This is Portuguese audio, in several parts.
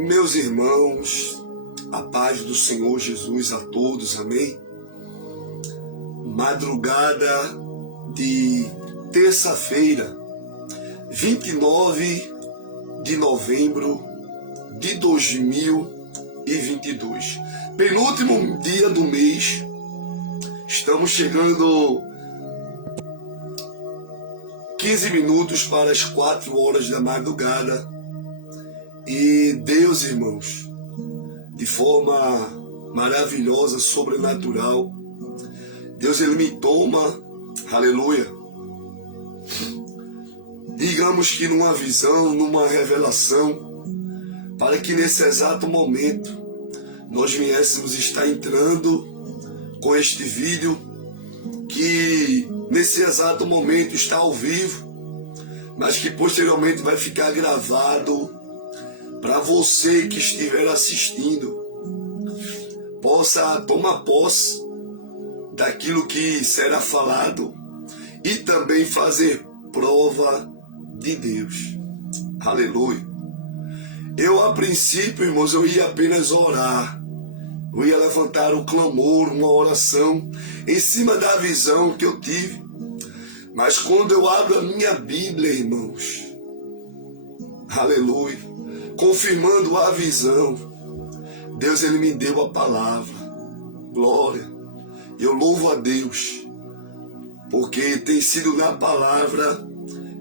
Meus irmãos, a paz do Senhor Jesus a todos, amém? Madrugada de terça-feira, 29 de novembro de 2022. Penúltimo dia do mês, estamos chegando 15 minutos para as 4 horas da madrugada. E Deus, irmãos, de forma maravilhosa, sobrenatural, Deus, Ele me toma, aleluia, digamos que numa visão, numa revelação, para que nesse exato momento nós viéssemos estar entrando com este vídeo, que nesse exato momento está ao vivo, mas que posteriormente vai ficar gravado para você que estiver assistindo, possa tomar posse daquilo que será falado e também fazer prova de Deus. Aleluia. Eu, a princípio, irmãos, eu ia apenas orar. Eu ia levantar um clamor, uma oração em cima da visão que eu tive. Mas quando eu abro a minha Bíblia, irmãos, aleluia, confirmando a visão, Deus, Ele me deu a palavra. Glória. Eu louvo a Deus, porque tem sido na palavra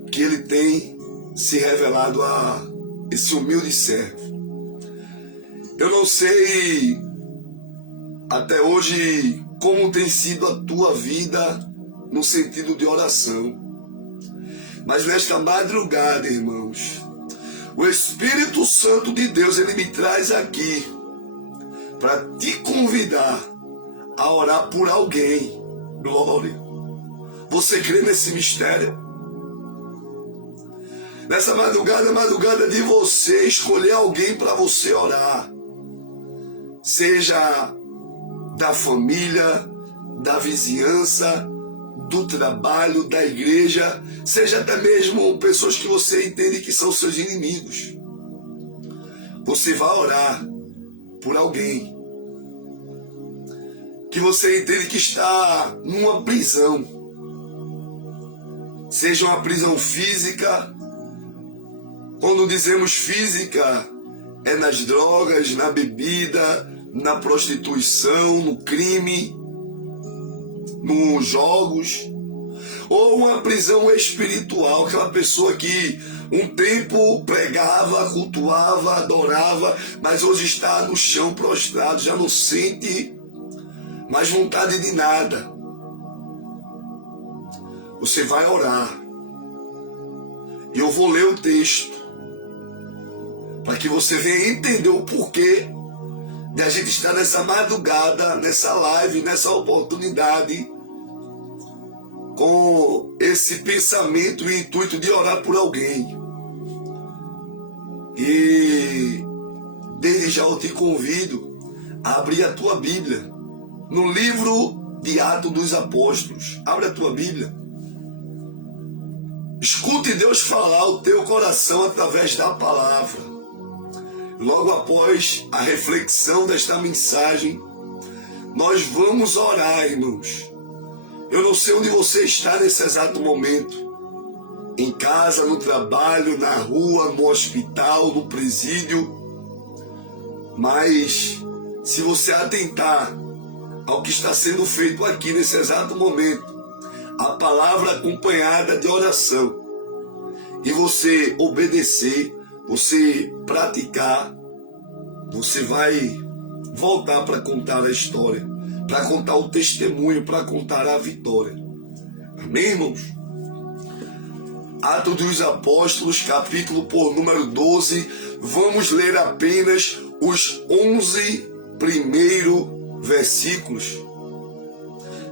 que Ele tem se revelado a esse humilde servo. Eu não sei até hoje como tem sido a tua vida no sentido de oração, mas nesta madrugada, irmãos, o Espírito Santo de Deus, Ele me traz aqui para te convidar a orar por alguém. Glória. Você crê nesse mistério? Nessa madrugada, madrugada de você escolher alguém para você orar. Seja da família, da vizinhança, do trabalho, da igreja, seja até mesmo pessoas que você entende que são seus inimigos. Você vai orar por alguém que você entende que está numa prisão, seja uma prisão física. Quando dizemos física, é nas drogas, na bebida, na prostituição, no crime, nos jogos, ou uma prisão espiritual, aquela pessoa que um tempo pregava, cultuava, adorava, mas hoje está no chão prostrado, já não sente mais vontade de nada. Você vai orar, e eu vou ler o texto, para que você venha entender o porquê de a gente estar nessa madrugada, nessa live, nessa oportunidade, com esse pensamento e intuito de orar por alguém. E desde já eu te convido a abrir a tua Bíblia no livro de Atos dos Apóstolos. Abre a tua Bíblia. Escute Deus falar ao teu coração através da palavra. Logo após a reflexão desta mensagem, nós vamos orar, irmãos. Eu não sei onde você está nesse exato momento. Em casa, no trabalho, na rua, no hospital, no presídio. Mas se você atentar ao que está sendo feito aqui nesse exato momento, a palavra acompanhada de oração, e você obedecer, você praticar, você vai voltar para contar a história, para contar o testemunho, para contar a vitória. Amém, irmãos? Atos dos Apóstolos, capítulo por número 12, vamos ler apenas os 11 primeiros versículos,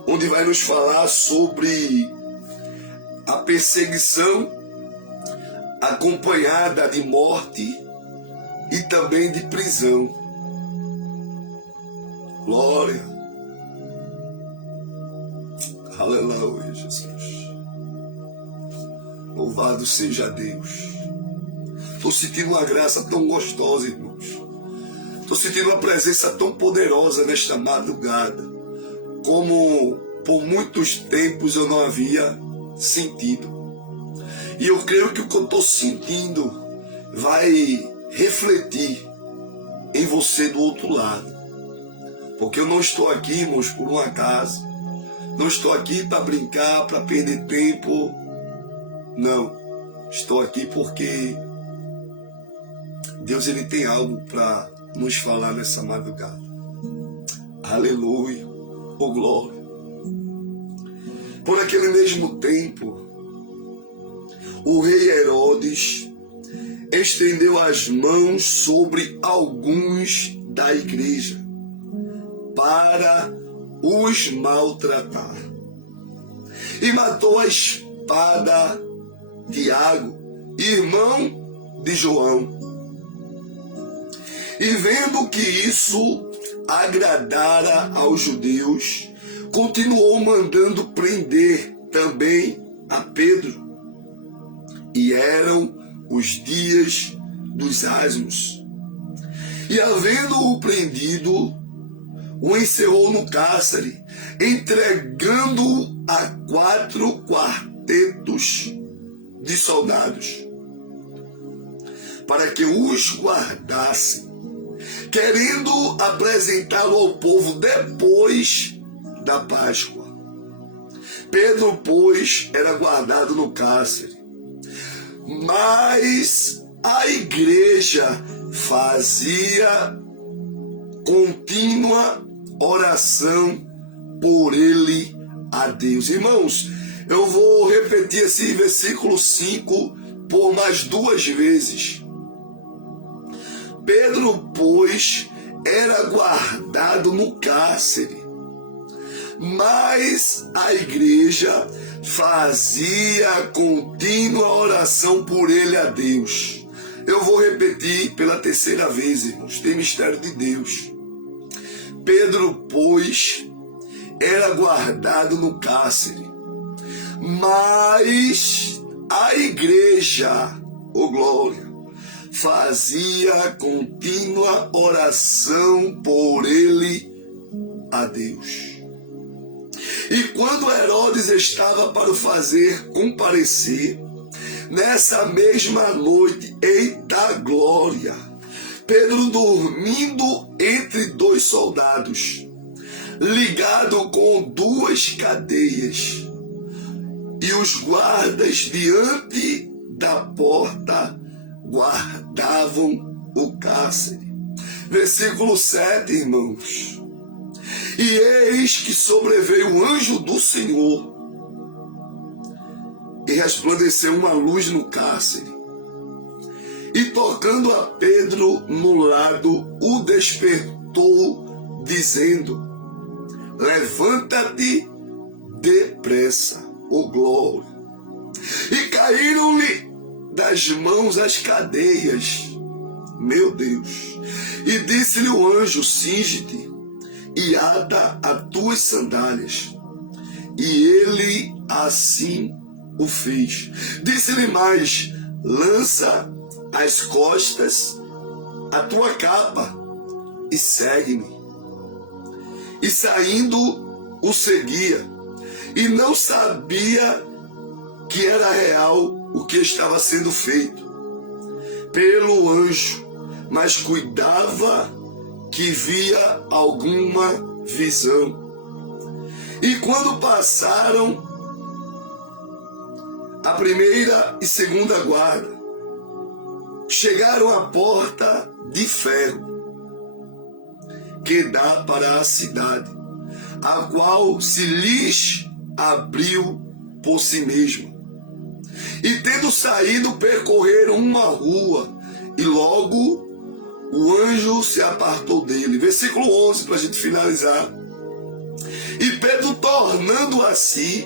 onde vai nos falar sobre a perseguição acompanhada de morte e também de prisão. Glória. Aleluia, Jesus. Louvado seja Deus. Estou sentindo uma graça tão gostosa, irmãos. Estou sentindo uma presença tão poderosa nesta madrugada, como por muitos tempos eu não havia sentido. E eu creio que o que eu estou sentindo vai refletir em você do outro lado. Porque eu não estou aqui, irmãos, por um acaso. Não estou aqui para brincar, para perder tempo. Não. Estou aqui porque Deus ele tem algo para nos falar nessa madrugada. Aleluia. Oh glória. Por aquele mesmo tempo, o rei Herodes estendeu as mãos sobre alguns da igreja para os maltratar. E matou a espada Tiago, irmão de João. E vendo que isso agradara aos judeus, continuou mandando prender também a Pedro. E eram os dias dos asmos. E havendo-o prendido, o encerrou no cárcere, entregando-o a 4 quartetos de soldados, para que os guardassem, querendo apresentá-lo ao povo depois da Páscoa. Pedro, pois, era guardado no cárcere, mas a igreja fazia contínua oração por ele a Deus. Irmãos, eu vou repetir esse versículo 5 por mais 2 vezes. Pedro, pois, era guardado no cárcere, mas a igreja fazia contínua oração por ele a Deus. Eu vou repetir pela 3ª vez, irmãos, tem mistério de Deus. Pedro, pois, era guardado no cárcere, mas a igreja, oh glória, fazia contínua oração por ele a Deus. E quando Herodes estava para o fazer comparecer, nessa mesma noite, eita glória, Pedro dormindo entre 2 soldados, ligado com 2 cadeias, e os guardas diante da porta guardavam o cárcere. Versículo 7, irmãos. E eis que sobreveio o anjo do Senhor, e resplandeceu uma luz no cárcere, e tocando a Pedro no lado, o despertou, dizendo: levanta-te depressa, ó glória. E caíram-lhe das mãos as cadeias, meu Deus. E disse-lhe o anjo: cinge-te e ata as tuas sandálias. E ele assim o fez. Disse-lhe mais: lança às costas a tua capa e segue-me. E saindo o seguia, e não sabia que era real o que estava sendo feito pelo anjo, mas cuidava que via alguma visão. E quando passaram a 1ª e 2ª guarda, chegaram à porta de ferro que dá para a cidade, a qual se lhes abriu por si mesma. E tendo saído, percorreram uma rua, e logo o anjo se apartou dele. Versículo 11, para a gente finalizar. E Pedro, tornando a si,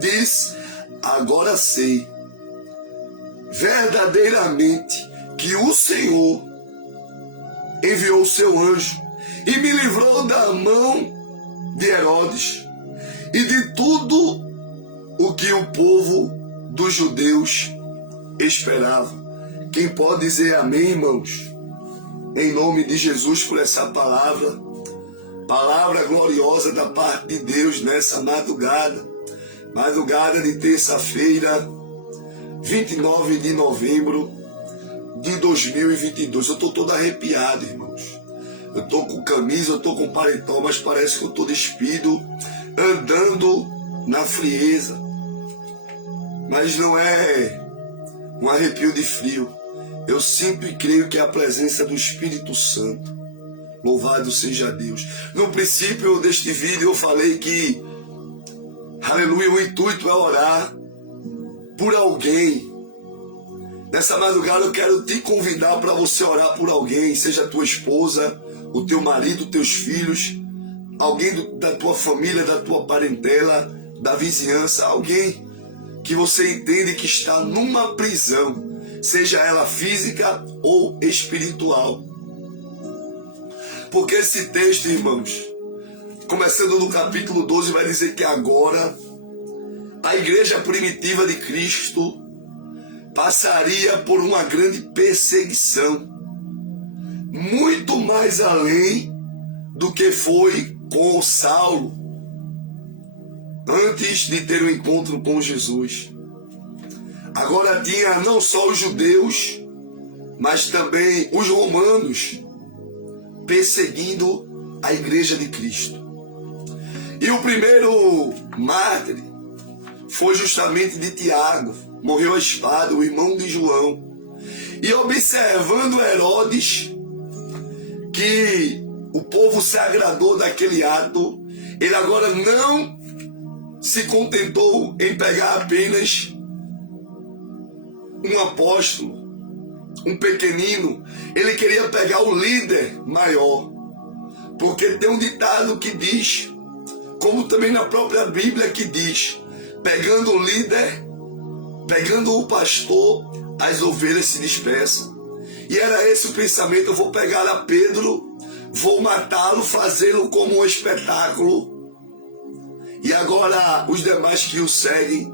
diz: agora sei verdadeiramente que o Senhor enviou o seu anjo e me livrou da mão de Herodes e de tudo o que o povo dos judeus esperava. Quem pode dizer amém, irmãos? em nome de Jesus por essa palavra gloriosa da parte de Deus nessa madrugada de terça-feira, 29 de novembro de 2022. Eu estou todo arrepiado, irmãos. Eu estou com camisa, eu estou com paletó, mas parece que eu estou despido, andando na frieza. Mas não é um arrepio de frio. Eu sempre creio que é a presença do Espírito Santo. Louvado seja Deus. No princípio deste vídeo eu falei que, aleluia, o intuito é orar por alguém. Nessa madrugada eu quero te convidar para você orar por alguém, seja a tua esposa, o teu marido, teus filhos, alguém da tua família, da tua parentela, da vizinhança, alguém que você entende que está numa prisão, seja ela física ou espiritual. Porque esse texto, irmãos, começando no capítulo 12, vai dizer que agora a igreja primitiva de Cristo passaria por uma grande perseguição, muito mais além do que foi com Saulo, antes de ter um encontro com Jesus. Agora tinha não só os judeus, mas também os romanos perseguindo a igreja de Cristo. E o primeiro mártir foi justamente de Tiago, morreu a espada, o irmão de João. E observando Herodes, que o povo se agradou daquele ato, ele agora não se contentou em pegar apenas um apóstolo, um pequenino. Ele queria pegar o líder maior, porque tem um ditado que diz, como também na própria Bíblia que diz, pegando o líder, pegando o pastor, as ovelhas se dispersam. E era esse o pensamento: eu vou pegar a Pedro, vou matá-lo, fazê-lo como um espetáculo, e agora os demais que o seguem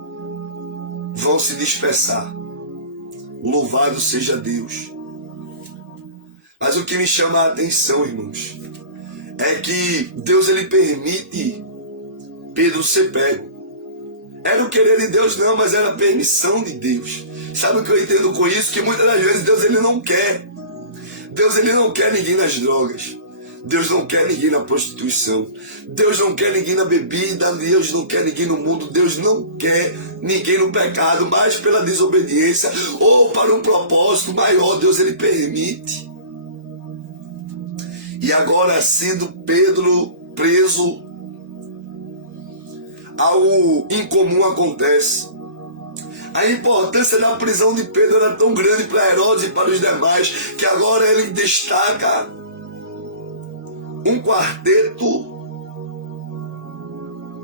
vão se dispersar. Louvado seja Deus. Mas o que me chama a atenção, irmãos, é que Deus, ele permite Pedro ser pego. Era o querer de Deus? Não, mas era a permissão de Deus. Sabe o que eu entendo com isso? Que muitas das vezes Deus, ele não quer. Deus, ele não quer ninguém nas drogas. Deus não quer ninguém na prostituição. Deus não quer ninguém na bebida. Deus não quer ninguém no mundo. Deus não quer ninguém no pecado, mas pela desobediência ou para um propósito maior, Deus, ele permite. E agora, sendo Pedro preso, algo incomum acontece. A importância da prisão de Pedro era tão grande para Herodes e para os demais, que agora ele destaca um quarteto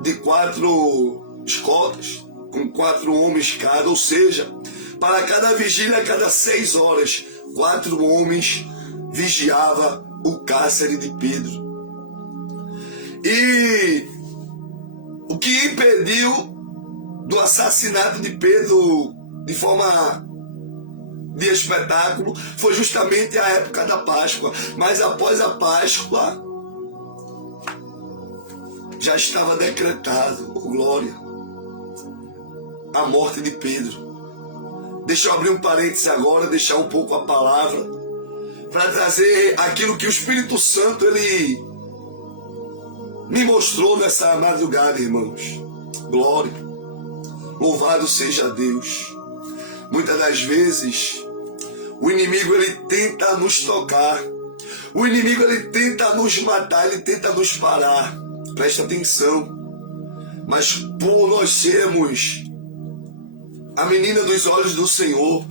de 4 escoltas, com 4 homens cada, ou seja, para cada vigília, a cada 6 horas, 4 homens vigiavam o cárcere de Pedro. E o que impediu do assassinato de Pedro de forma de espetáculo foi justamente a época da Páscoa. Mas após a Páscoa, já estava decretado, oh glória, a morte de Pedro. Deixa eu abrir um parênteses agora, deixar um pouco a palavra, para trazer aquilo que o Espírito Santo, ele me mostrou nessa madrugada, irmãos. Glória, louvado seja Deus. Muitas das vezes, o inimigo, ele tenta nos tocar. O inimigo, ele tenta nos matar, ele tenta nos parar. Presta atenção. Mas por nós sermos a menina dos olhos do Senhor,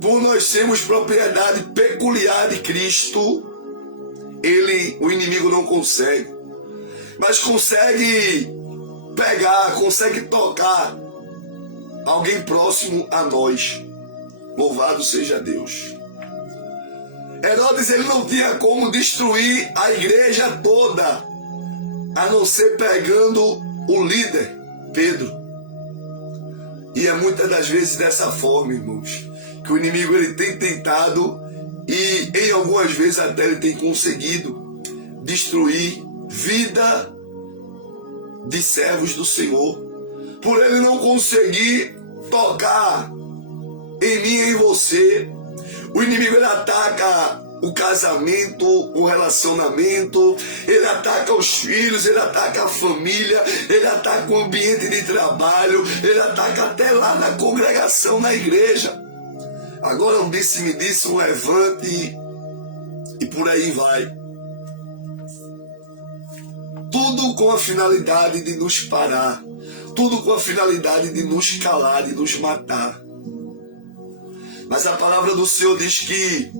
por nós sermos propriedade peculiar de Cristo, o inimigo não consegue. Mas consegue pegar, consegue tocar alguém próximo a nós. Louvado seja Deus. Herodes, ele não tinha como destruir a igreja toda, a não ser pegando o líder, Pedro. E é muitas das vezes dessa forma, irmãos, que o inimigo, ele tem tentado E em algumas vezes até ele tem conseguido destruir vida de servos do Senhor, por ele não conseguir tocar em mim e em você. O inimigo, ele ataca o casamento, o relacionamento, ele ataca os filhos, ele ataca a família, ele ataca o ambiente de trabalho, ele ataca até lá na congregação, na igreja. Agora um disse-me-disse, um levante e por aí vai. Tudo com a finalidade de nos parar, tudo com a finalidade de nos calar, de nos matar. Mas a palavra do Senhor diz que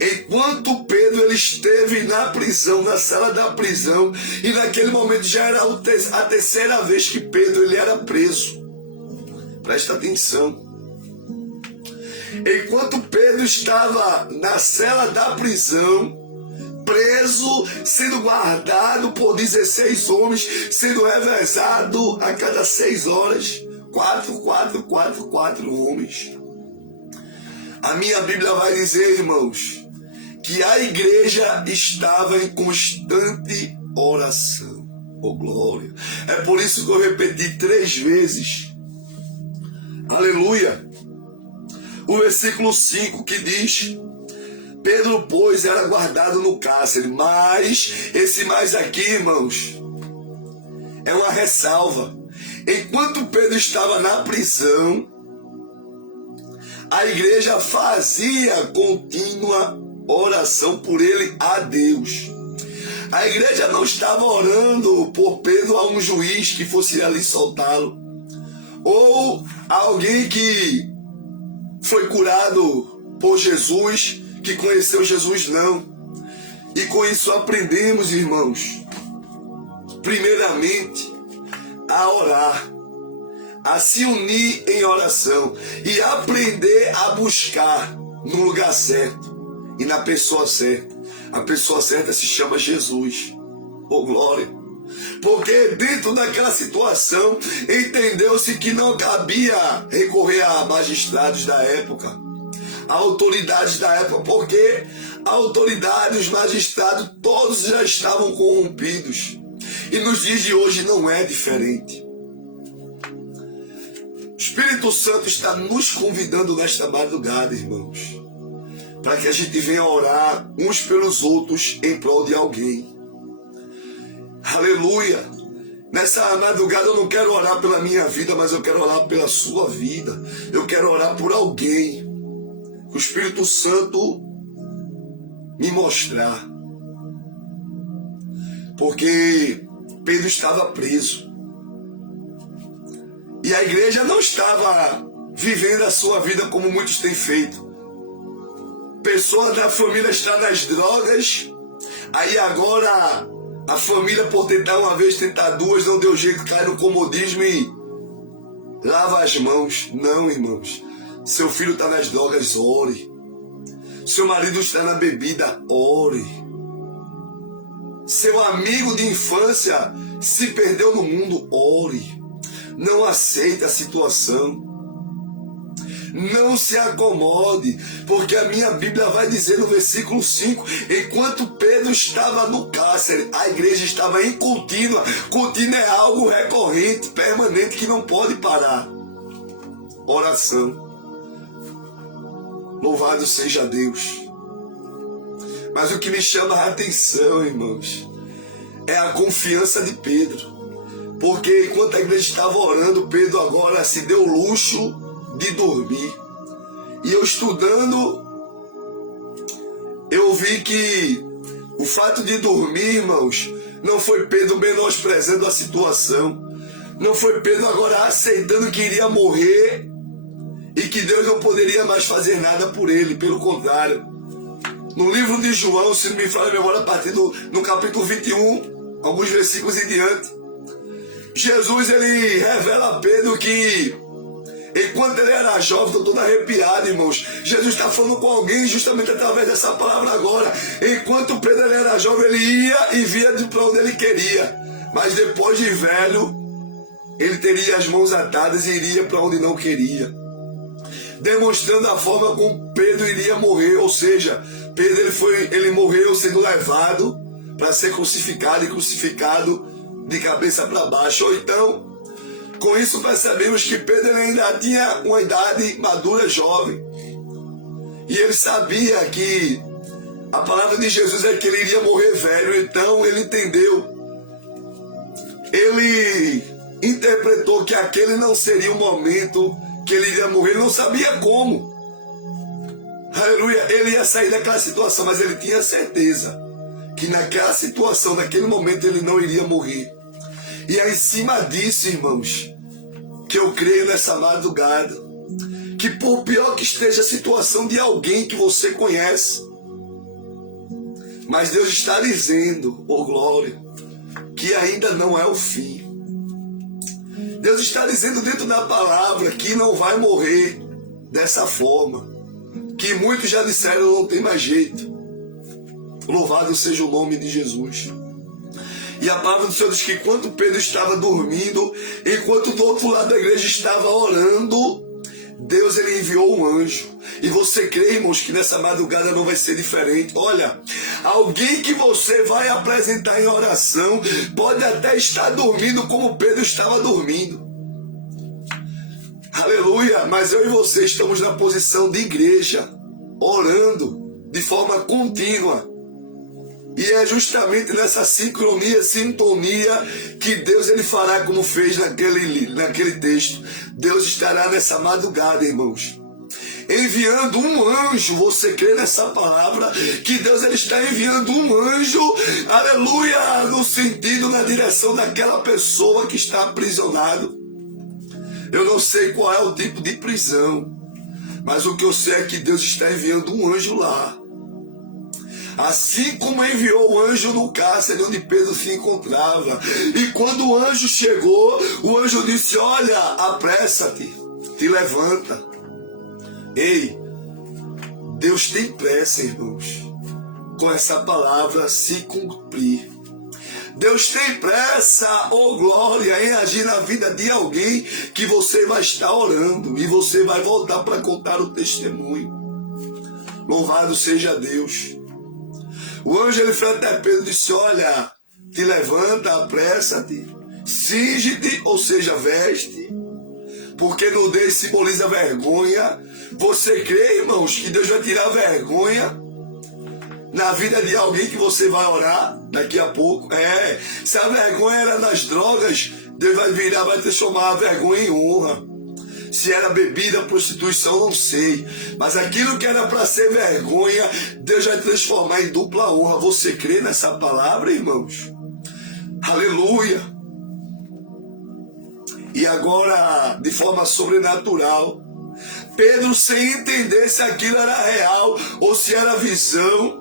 enquanto Pedro ele esteve na prisão, na sala da prisão, e naquele momento já era a terceira vez que Pedro ele era preso. Presta atenção. Enquanto Pedro estava na cela da prisão, preso, sendo guardado por 16 homens, sendo revezado a cada 6 horas, 4 homens. A minha Bíblia vai dizer, irmãos, que a igreja estava em constante oração. Oh, glória! É por isso que eu repeti 3 vezes. Aleluia! O versículo 5 que diz: Pedro, pois, era guardado no cárcere. Mas, esse mais aqui, irmãos, é uma ressalva. Enquanto Pedro estava na prisão, a igreja fazia contínua oração por ele a Deus. A igreja não estava orando por Pedro a um juiz que fosse ali soltá-lo, ou a alguém que foi curado por Jesus, que conheceu Jesus, não. E com isso aprendemos, irmãos, primeiramente, a orar, a se unir em oração e aprender a buscar no lugar certo e na pessoa certa. A pessoa certa se chama Jesus. Oh, glória! Porque dentro daquela situação entendeu-se que não cabia recorrer a magistrados da época, a autoridades da época, porque a autoridade, os magistrados, todos já estavam corrompidos. E nos dias de hoje não é diferente. O Espírito Santo está nos convidando nesta madrugada, irmãos, para que a gente venha orar uns pelos outros em prol de alguém. Aleluia! Nessa madrugada eu não quero orar pela minha vida, mas eu quero orar pela sua vida. Eu quero orar por alguém. Que o Espírito Santo me mostrar. Porque Pedro estava preso. E a igreja não estava vivendo a sua vida como muitos têm feito. Pessoa da família está nas drogas, aí agora a família, por tentar uma vez, tentar duas, não deu jeito, cai no comodismo e lava as mãos. Não, irmãos. Seu filho está nas drogas, ore. Seu marido está na bebida, ore. Seu amigo de infância se perdeu no mundo, ore. Não aceite a situação. Não se acomode, porque a minha Bíblia vai dizer no versículo 5, enquanto Pedro estava no cárcere, a igreja estava em contínua. Contínua é algo recorrente, permanente, que não pode parar. Oração. Louvado seja Deus. Mas o que me chama a atenção, irmãos, é a confiança de Pedro. Porque enquanto a igreja estava orando, Pedro agora se deu o luxo de dormir. E eu estudando, eu vi que o fato de dormir, irmãos, não foi Pedro menosprezando a situação. Não foi Pedro agora aceitando que iria morrer e que Deus não poderia mais fazer nada por ele. Pelo contrário, no livro de João, se não me falha a memória, a partir no capítulo 21, alguns versículos em diante, Jesus ele revela a Pedro que enquanto ele era jovem, estou todo arrepiado, irmãos. Jesus está falando com alguém justamente através dessa palavra agora. Enquanto Pedro ele era jovem, ele ia e via para onde ele queria. Mas depois de velho, ele teria as mãos atadas e iria para onde não queria. demonstrando a forma como Pedro iria morrer, ou seja, Pedro ele morreu sendo levado para ser crucificado e crucificado de cabeça para baixo. Ou então, com isso percebemos que Pedro ele ainda tinha uma idade madura, jovem, e ele sabia que a palavra de Jesus é que ele iria morrer velho. Então ele entendeu, ele interpretou que aquele não seria o momento que ele iria morrer. Ele não sabia como, aleluia, ele ia sair daquela situação, mas ele tinha certeza que naquela situação, naquele momento, ele não iria morrer. E é em cima disso, irmãos, que eu creio nessa madrugada, que por pior que esteja a situação de alguém que você conhece, mas Deus está dizendo, oh glória, que ainda não é o fim. Deus está dizendo dentro da palavra que não vai morrer dessa forma, que muitos já disseram não tem mais jeito. Louvado seja o nome de Jesus. E a palavra do Senhor diz que enquanto Pedro estava dormindo, enquanto do outro lado da igreja estava orando, Deus ele enviou um anjo. E você crê, irmãos, que nessa madrugada não vai ser diferente? Olha, alguém que você vai apresentar em oração pode até estar dormindo como Pedro estava dormindo. Aleluia, mas eu e você estamos na posição de igreja, orando de forma contínua. E é justamente nessa sincronia, sintonia, que Deus ele fará como fez naquele texto. Deus estará nessa madrugada, irmãos, enviando um anjo. Você crê nessa palavra? Que Deus ele está enviando um anjo, aleluia, no sentido, na direção daquela pessoa que está aprisionado. Eu não sei qual é o tipo de prisão, mas o que eu sei é que Deus está enviando um anjo lá. Assim como enviou o anjo no cárcere onde Pedro se encontrava. E quando o anjo chegou, o anjo disse, olha, apressa-te, te levanta. Ei, Deus tem pressa, irmãos, com essa palavra se cumprir. Deus tem pressa, oh glória, em agir na vida de alguém que você vai estar orando e você vai voltar para contar o testemunho. Louvado seja Deus. O anjo ele foi até Pedro e disse, olha, te levanta, apressa-te, cinge-te, ou seja, veste, porque nudez simboliza vergonha. Você crê, irmãos, que Deus vai tirar vergonha na vida de alguém que você vai orar daqui a pouco? Se a vergonha era nas drogas, Deus vai virar, vai transformar a vergonha em honra. Se era bebida, prostituição, não sei. Mas aquilo que era para ser vergonha, Deus vai transformar em dupla honra. Você crê nessa palavra, irmãos? Aleluia! E agora, de forma sobrenatural, Pedro, sem entender se aquilo era real ou se era visão,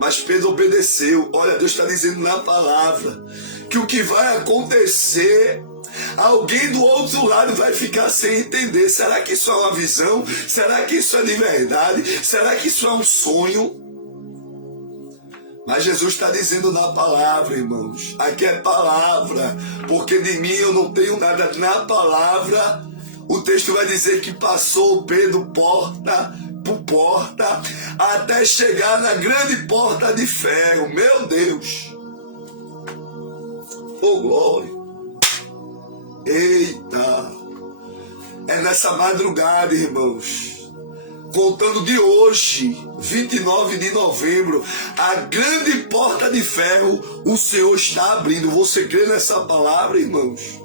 mas Pedro obedeceu. Olha, Deus está dizendo na palavra que o que vai acontecer, alguém do outro lado vai ficar sem entender. Será que isso é uma visão? Será que isso é de verdade? Será que isso é um sonho? Mas Jesus está dizendo na palavra, irmãos. Aqui é palavra, porque de mim eu não tenho nada. Na palavra, o texto vai dizer que passou Pedro porta por porta, até chegar na grande porta de ferro. Meu Deus! Oh, glória! Eita! É nessa madrugada, irmãos, contando de hoje, 29 de novembro, a grande porta de ferro o Senhor está abrindo. Você crê nessa palavra, irmãos?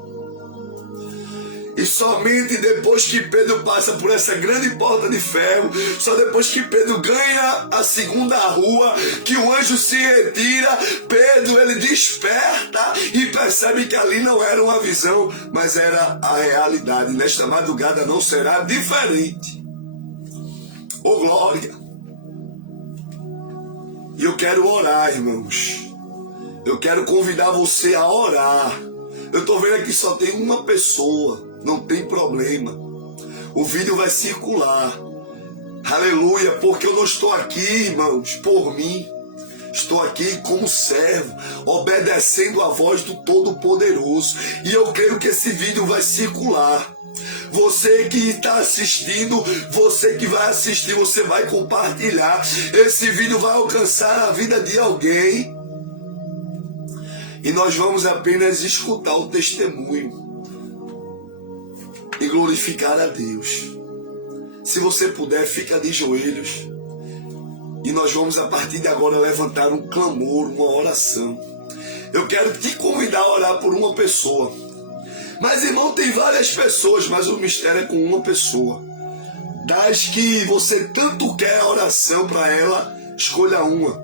E somente depois que Pedro passa por essa grande porta de ferro, só depois que Pedro ganha a segunda rua, que o anjo se retira, Pedro ele desperta e percebe que ali não era uma visão, mas era a realidade. Nesta madrugada não será diferente. Oh glória! E eu quero orar, irmãos. Eu quero convidar você a orar. Eu estou vendo aqui só tem uma pessoa. Não tem problema. O vídeo vai circular. Aleluia, porque eu não estou aqui, irmãos, por mim. Estou aqui como servo, obedecendo a voz do Todo-Poderoso. E eu creio que esse vídeo vai circular. Você que está assistindo, você que vai assistir, você vai compartilhar. Esse vídeo vai alcançar a vida de alguém. E nós vamos apenas escutar o testemunho e glorificar a Deus. Se você puder, fica de joelhos. E nós vamos a partir de agora levantar um clamor, uma oração. Eu quero te convidar a orar por uma pessoa. Mas irmão, tem várias pessoas, mas o mistério é com uma pessoa. Das que você tanto quer a oração para ela, escolha uma.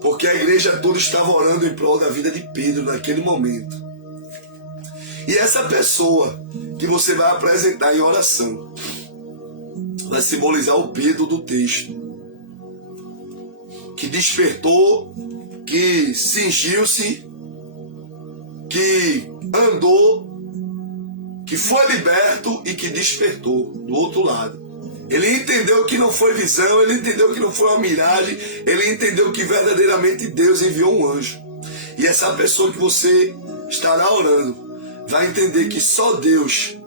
Porque a igreja toda estava orando em prol da vida de Pedro naquele momento. E essa pessoa que você vai apresentar em oração vai simbolizar o Pedro do texto, que despertou, que cingiu-se, que andou, que foi liberto e que despertou do outro lado. Ele entendeu que não foi visão, ele entendeu que não foi uma miragem, ele entendeu que verdadeiramente Deus enviou um anjo. E essa pessoa que você estará orando vai entender que só Deus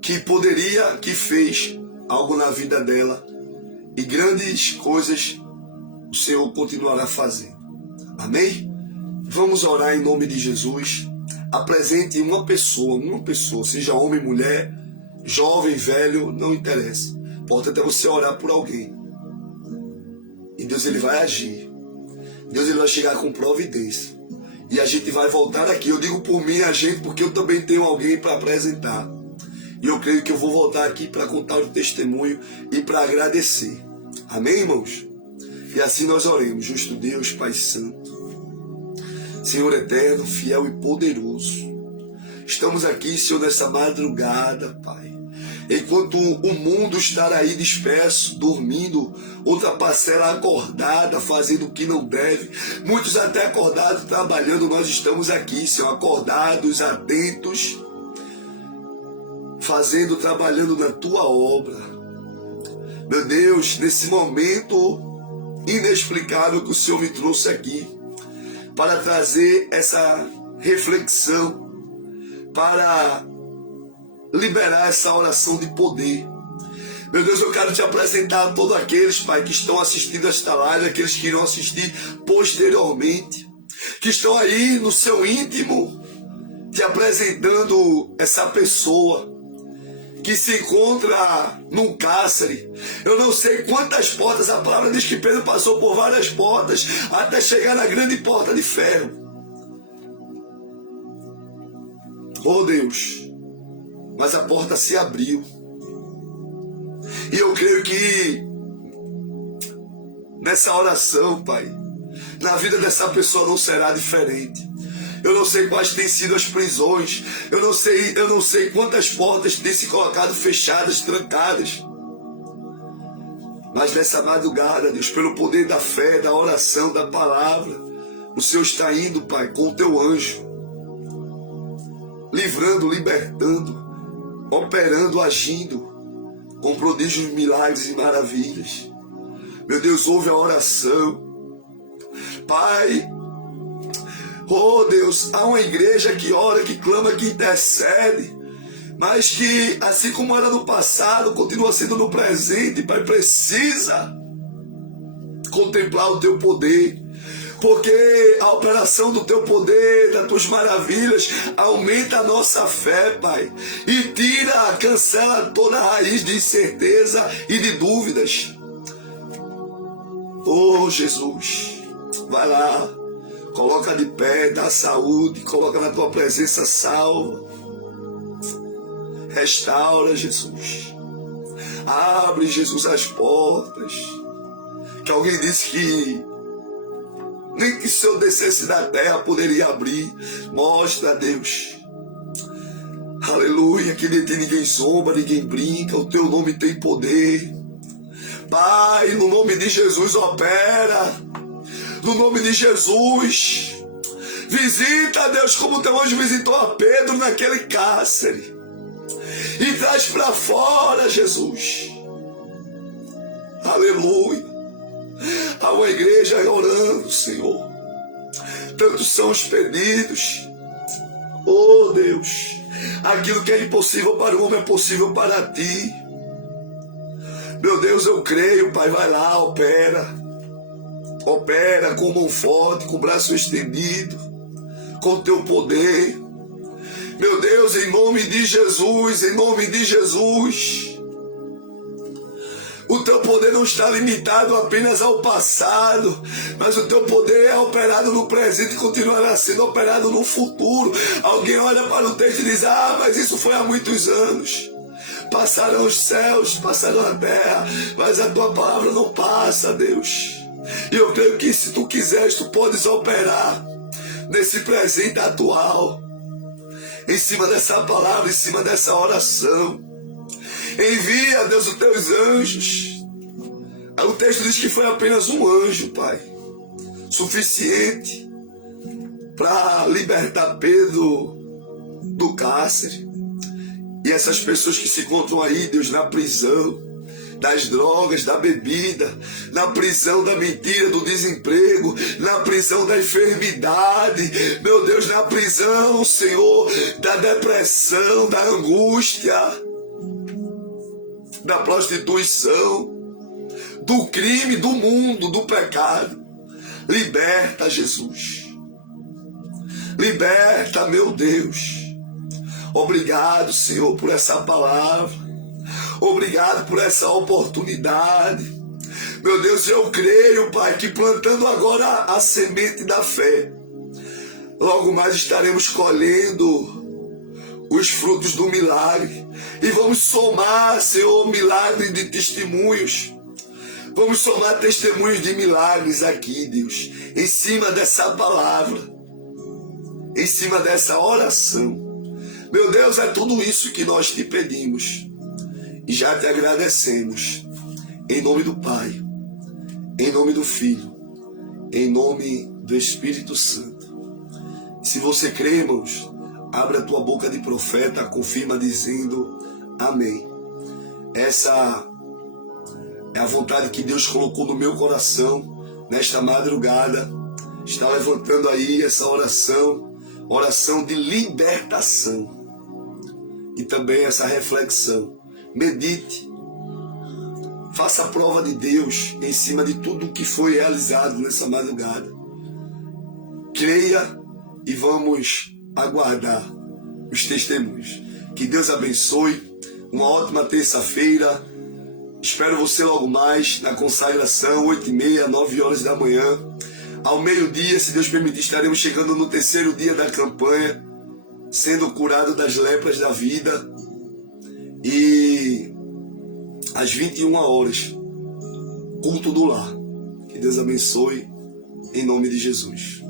que poderia, que fez algo na vida dela, e grandes coisas o Senhor continuará fazendo. Amém? Vamos orar em nome de Jesus. Apresente uma pessoa, seja homem, mulher, jovem, velho, não interessa. Importa é você orar por alguém. E Deus ele vai agir. Deus ele vai chegar com providência. E a gente vai voltar aqui. Eu digo por mim, a gente, porque eu também tenho alguém para apresentar. E eu creio que eu vou voltar aqui para contar o testemunho e para agradecer. Amém, irmãos? E assim nós oremos. Justo Deus, Pai Santo, Senhor eterno, fiel e poderoso. Estamos aqui, Senhor, nessa madrugada, Pai. Enquanto o mundo está aí disperso, dormindo, outra parcela acordada, fazendo o que não deve, muitos até acordados, trabalhando, nós estamos aqui, Senhor, acordados, atentos, trabalhando na Tua obra. Meu Deus, nesse momento inexplicável que o Senhor me trouxe aqui, para trazer essa reflexão, para liberar essa oração de poder. Meu Deus, eu quero te apresentar a todos aqueles, Pai, que estão assistindo esta live, aqueles que irão assistir posteriormente, que estão aí no seu íntimo, te apresentando essa pessoa que se encontra num cárcere. Eu não sei quantas portas, a palavra diz que Pedro passou por várias portas, até chegar na grande porta de ferro. Oh Deus, mas a porta se abriu. E eu creio que nessa oração, Pai, na vida dessa pessoa não será diferente. Eu não sei quais têm sido as prisões. Eu não sei quantas portas têm se colocado fechadas, trancadas. Mas nessa madrugada, Deus, pelo poder da fé, da oração, da palavra, o Senhor está indo, Pai, com o teu anjo, livrando, libertando, operando, agindo, com prodígios, milagres e maravilhas. Meu Deus, ouve a oração. Pai, oh Deus, há uma igreja que ora, que clama, que intercede, mas que, assim como era no passado, continua sendo no presente. Pai, precisa contemplar o teu poder, porque a operação do teu poder, das tuas maravilhas, aumenta a nossa fé, Pai, e cancela toda a raiz de incerteza e de dúvidas. Oh Jesus, vai lá, coloca de pé, dá saúde, coloca na tua presença, salva, restaura, Jesus, abre, Jesus, as portas, que alguém disse que nem que se eu descesse da terra poderia abrir. Mostra, Deus, aleluia, que de ti ninguém zomba, ninguém brinca, o teu nome tem poder. Pai, no nome de Jesus opera, no nome de Jesus, visita, Deus, como teu anjo visitou a Pedro naquele cárcere, e traz para fora, Jesus, aleluia. Há uma igreja orando, Senhor, tantos são os pedidos, oh Deus, Aquilo que é impossível para o homem é possível para ti. Meu Deus, eu creio, Pai, vai lá, opera. Opera com mão forte, com o braço estendido, com teu poder. Meu Deus, em nome de Jesus, em nome de Jesus. O teu poder não está limitado apenas ao passado, mas o teu poder é operado no presente e continuará sendo operado no futuro. Alguém olha para o texto e diz: ah, mas isso foi há muitos anos. Passarão os céus, passarão a terra, mas a tua palavra não passa, Deus. E eu creio que se tu quiseres, tu podes operar nesse presente atual, em cima dessa palavra, em cima dessa oração. Envia, Deus, os teus anjos. O texto diz que foi apenas um anjo, Pai, suficiente para libertar Pedro do cárcere. E essas pessoas que se encontram aí, Deus, na prisão das drogas, da bebida, na prisão da mentira, do desemprego, na prisão da enfermidade, meu Deus, na prisão, Senhor, da depressão, da angústia, da prostituição, do crime, do mundo, do pecado. Liberta, Jesus. Liberta, meu Deus. Obrigado, Senhor, por essa palavra. Obrigado por essa oportunidade. Meu Deus, eu creio, Pai, que plantando agora a semente da fé, logo mais estaremos colhendo os frutos do milagre. E vamos somar, Senhor, milagre de testemunhos. Vamos somar testemunhos de milagres aqui, Deus, em cima dessa palavra, em cima dessa oração. Meu Deus, é tudo isso que nós te pedimos e já te agradecemos. Em nome do Pai, em nome do Filho, em nome do Espírito Santo. Se você crê, irmãos, abre a tua boca de profeta, confirma dizendo amém. Essa é a vontade que Deus colocou no meu coração nesta madrugada. Está levantando aí essa oração, oração de libertação. E também essa reflexão. Medite. Faça a prova de Deus em cima de tudo que foi realizado nessa madrugada. Creia e vamos aguardar os testemunhos. Que Deus abençoe. Uma ótima terça-feira. Espero você logo mais na consagração, 8h30, 9 horas da manhã. Ao meio-dia, se Deus permitir, estaremos chegando no terceiro dia da campanha, sendo curado das lepras da vida. E às 21 horas, culto do lar. Que Deus abençoe, em nome de Jesus.